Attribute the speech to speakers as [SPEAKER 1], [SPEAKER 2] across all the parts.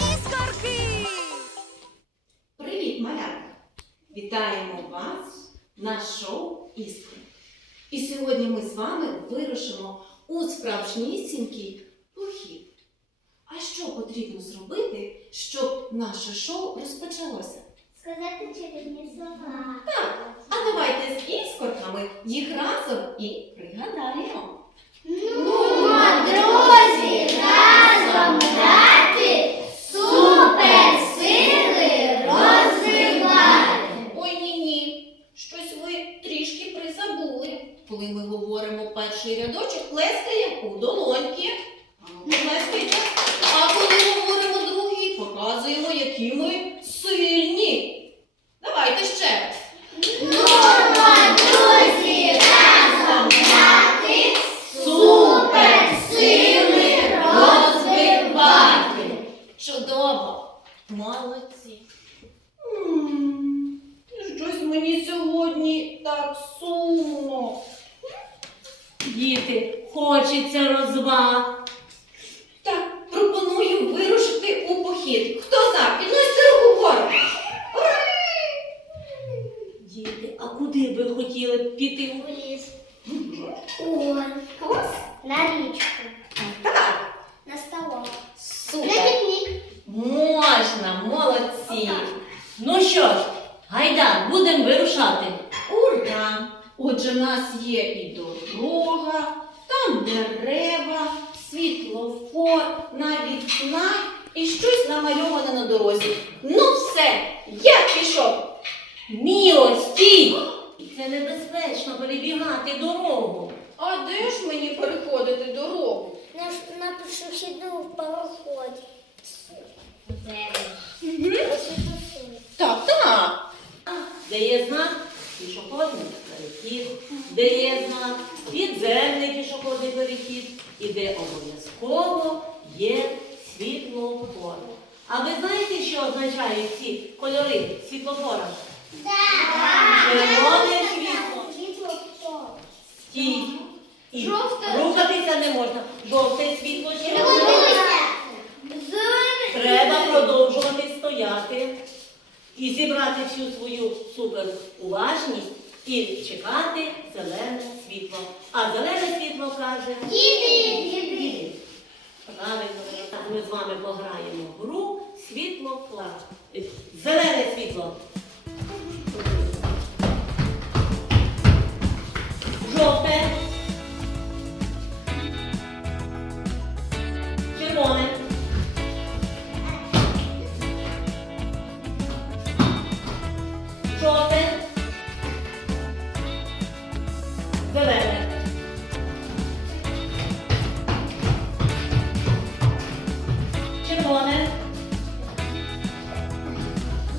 [SPEAKER 1] Іскорки!
[SPEAKER 2] Привіт, малята! Вітаємо вас на шоу Іскри. І сьогодні ми з вами вирушимо у справжнісінький похід. А що потрібно зробити, щоб наше шоу розпочалося?
[SPEAKER 3] Сказати чарівні слова.
[SPEAKER 2] Так, а давайте з іскорками їх разом і пригадаємо.
[SPEAKER 3] Ну.
[SPEAKER 2] Коли ми говоримо перший рядочок, плескаємо у долоньки. Ну, плескайте. А коли говоримо другий, показуємо, які ми сильні. Давайте ще раз.
[SPEAKER 3] Ну, друзі, разом грати, суперсили розвивати.
[SPEAKER 2] Чудово! Молодці! Щось мені сьогодні так сумно.
[SPEAKER 4] Діти, хочеться розваг.
[SPEAKER 2] Так, пропоную вирушити у похід. Хто за? Підносьте руку вгору.
[SPEAKER 4] Діти, а куди ви хотіли б піти?
[SPEAKER 3] У ліс. О,
[SPEAKER 2] Клас.
[SPEAKER 3] на річку.
[SPEAKER 2] Так.
[SPEAKER 3] На столом. На
[SPEAKER 2] Супер.
[SPEAKER 3] пікнік.
[SPEAKER 2] Можна, молодці.
[SPEAKER 4] Ну що ж, гайда, будемо вирушати.
[SPEAKER 2] Ура! Отже, в нас є і дорога, там дерева, світлофор, навіть знак і щось намальоване на дорозі. Ну все, я пішов.
[SPEAKER 4] Міо, стій! Це небезпечно перебігати дорогу.
[SPEAKER 2] А де ж мені переходити дорогу?
[SPEAKER 3] На, на пішохідному пароході.
[SPEAKER 4] Де є знак пішохідний перехід, де є знак підземний пішохідний перехід і де обов'язково є світлофор. А ви знаєте, що означають ці кольори світлофора? Червоне світло. Стій. І рухатися не можна. Жовте світло червоне. Треба продовжувати стояти і зібрати всю свою суперуважність і чекати зелене світло. А зелене світло каже. Їди. Правильно, так ми з вами пограємо в гру світло клас. Зелене світло. Червоне.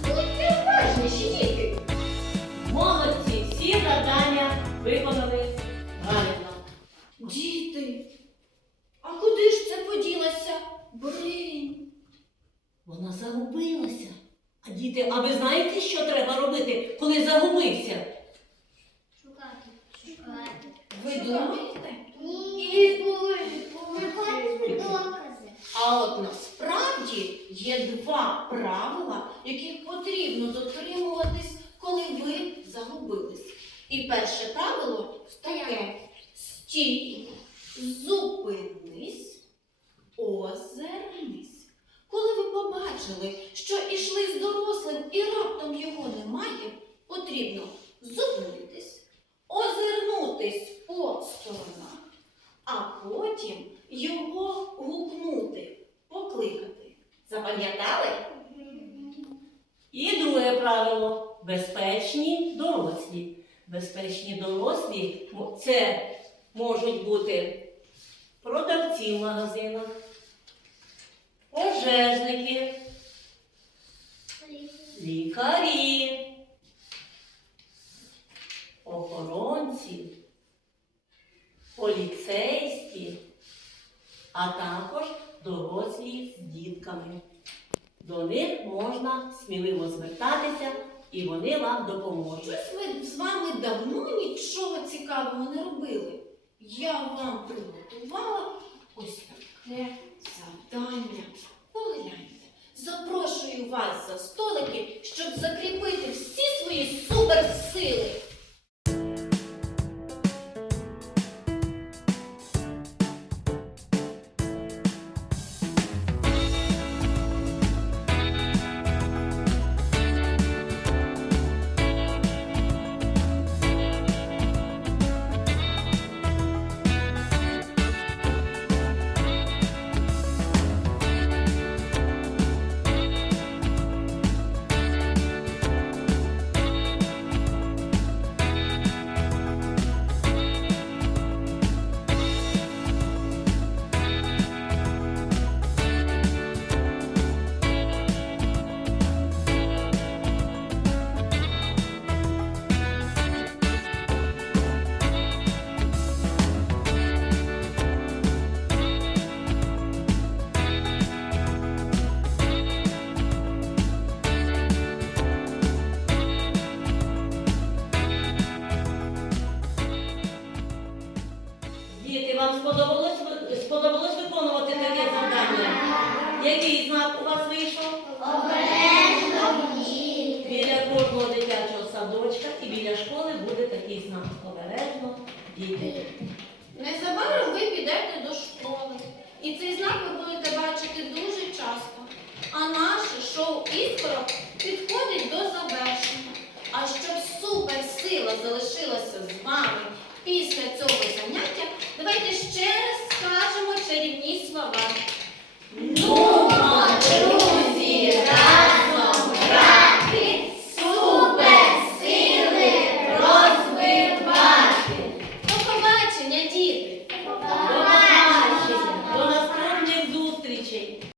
[SPEAKER 2] Будьте уважніші, діти.
[SPEAKER 4] Молодці. Всі завдання виконали правильно.
[SPEAKER 2] Діти, а куди ж це поділася? Блін.
[SPEAKER 4] Вона загубилася. А діти, а ви знаєте, що треба робити, коли загубився?
[SPEAKER 3] Шукати. Шукати.
[SPEAKER 2] Ви думаєте?
[SPEAKER 3] Ні.
[SPEAKER 2] Є два правила, яких потрібно дотримуватись, коли ви загубились. І перше правило таке: стій,
[SPEAKER 4] дорослі. Безпечні дорослі це можуть бути продавці в магазинах, пожежники, лікарі, охоронці, поліцейські, а також дорослі з дітками. До них можна сміливо звертатися і вони вам допоможуть.
[SPEAKER 2] Щось ми з вами давно нічого цікавого не робили. Я вам приготувала ось таке
[SPEAKER 4] завдання. Погляньте, запрошую вас за столики, щоб закріпити всі свої суперсили. Ви- сподобалось виконувати таке завдання? Який знак у вас вийшов? Біля кожного дитячого садочка і біля школи буде такий знак. Обережно, діти.
[SPEAKER 2] Незабаром ви підете до школи. І цей знак ви будете бачити дуже часто. А наше шоу Іскорок підходить до завершення. А щоб суперсила залишилася з вами після цього заняття, давайте ще раз скажемо чарівні слова